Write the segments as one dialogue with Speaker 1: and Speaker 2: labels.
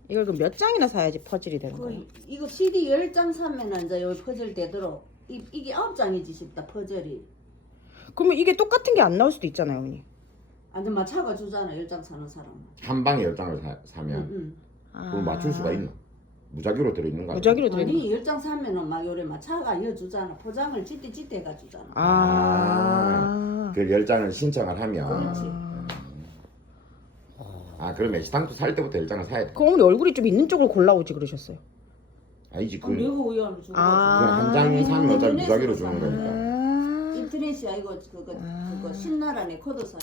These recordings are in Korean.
Speaker 1: 이걸 그럼 몇 장이나 사야지 퍼즐이 되는 거예요?
Speaker 2: 이거 CD 10장 사면 이제 여기 퍼즐 되도록 이게 9장이지 싶다 퍼즐이.
Speaker 1: 그러면 이게 똑같은 게 안 나올 수도 있잖아요, 언니.
Speaker 2: 완전 맞춰가 주잖아 10장 사는 사람은.
Speaker 3: 한 방에 10장을 사면 그걸 맞출 수가 있나? 무작위로 들어있는 거 아니야?
Speaker 1: 무작위로 들어있는
Speaker 2: 아니 10장 사면은 막 요래 맞춰가 이어주잖아. 포장을 찌띠 해가 주잖아.
Speaker 3: 그 10장을 신청을 하면
Speaker 2: 그렇지.
Speaker 3: 그럼 애시당초 살 때부터 10장을 사야 돼.
Speaker 1: 그럼 어머니 얼굴이 좀 있는 쪽을 골라오지 그러셨어요.
Speaker 3: 아니지
Speaker 2: 그럼
Speaker 3: 그건
Speaker 2: 내가 의원을 주고.
Speaker 3: 한 장 사면 어차피 무작위로 주는 거니까.
Speaker 2: 인터넷이야 이거 그거 신나라 레코드 사.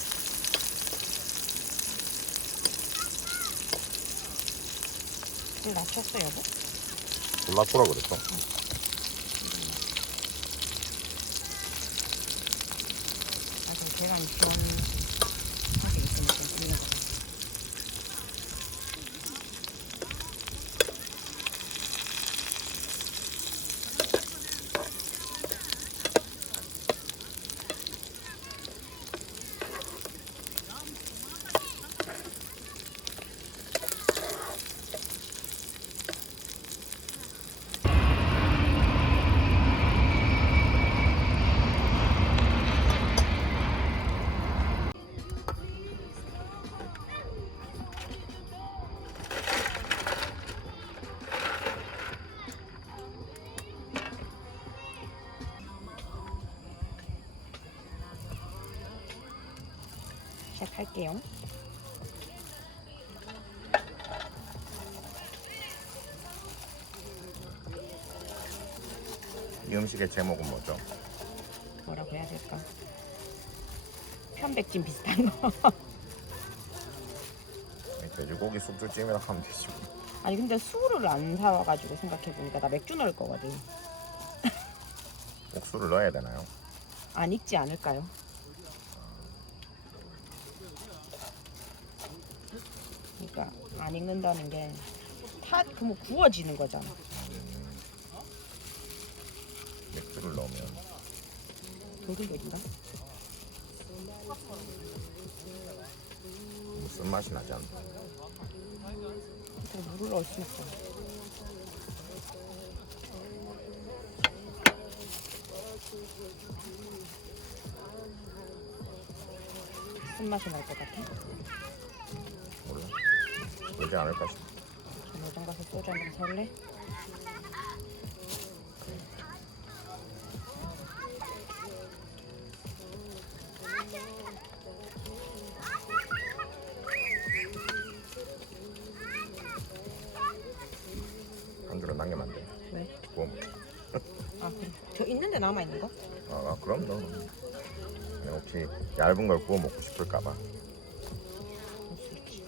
Speaker 1: 불 낮췄어 여보?
Speaker 3: 골라보라 그랬어.
Speaker 1: 좀 계란 지원하게 있으면 좀 불리는 거 같아요. 시작할게요.
Speaker 3: 이 음식의 제목은 뭐죠?
Speaker 1: 뭐라고 해야 될까? 편백찜 비슷한 거.
Speaker 3: 돼지고기 숙주찜이라 하면 되지.
Speaker 1: 아니 근데 술을 안 사와가지고 생각해보니까 나 맥주 넣을 거거든.
Speaker 3: 옥수를 넣어야 되나요?
Speaker 1: 안 익지 않을까요? 그러니까 안 익는다는 게 그뭐 구워지는 거잖아.
Speaker 3: 맥주를 넣으면
Speaker 1: 돌돌돌인가?
Speaker 3: 무슨 맛이 나지 않나?
Speaker 1: 그래서 물을 넣을 수 있어. 무슨 맛이 날 것 같아?
Speaker 3: 몰라. 그러지 않을까 싶어.
Speaker 1: 노점 가서 소주 한잔 살래?
Speaker 3: 한 그릇 남기면 안 돼.
Speaker 1: 왜?
Speaker 3: 구워 먹자.
Speaker 1: 아 그래? 저 있는데 남아있는 거?
Speaker 3: 그럼 너. 그냥 혹시 얇은 걸 구워 먹고 싶을까봐.
Speaker 1: 그럴 수 있지.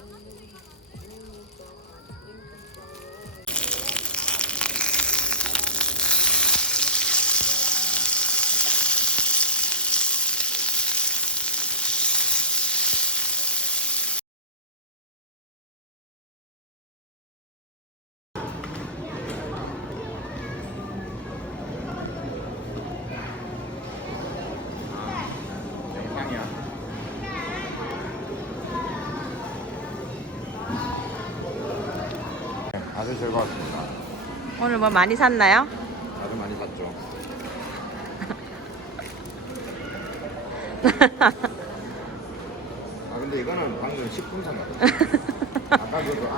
Speaker 3: 영상이야. 아주 즐거웠습니다.
Speaker 1: 오늘 뭐 많이 샀나요?
Speaker 3: 아주 많이 샀죠. 근데 이거는 방금 10분 산 거야. 아까 그거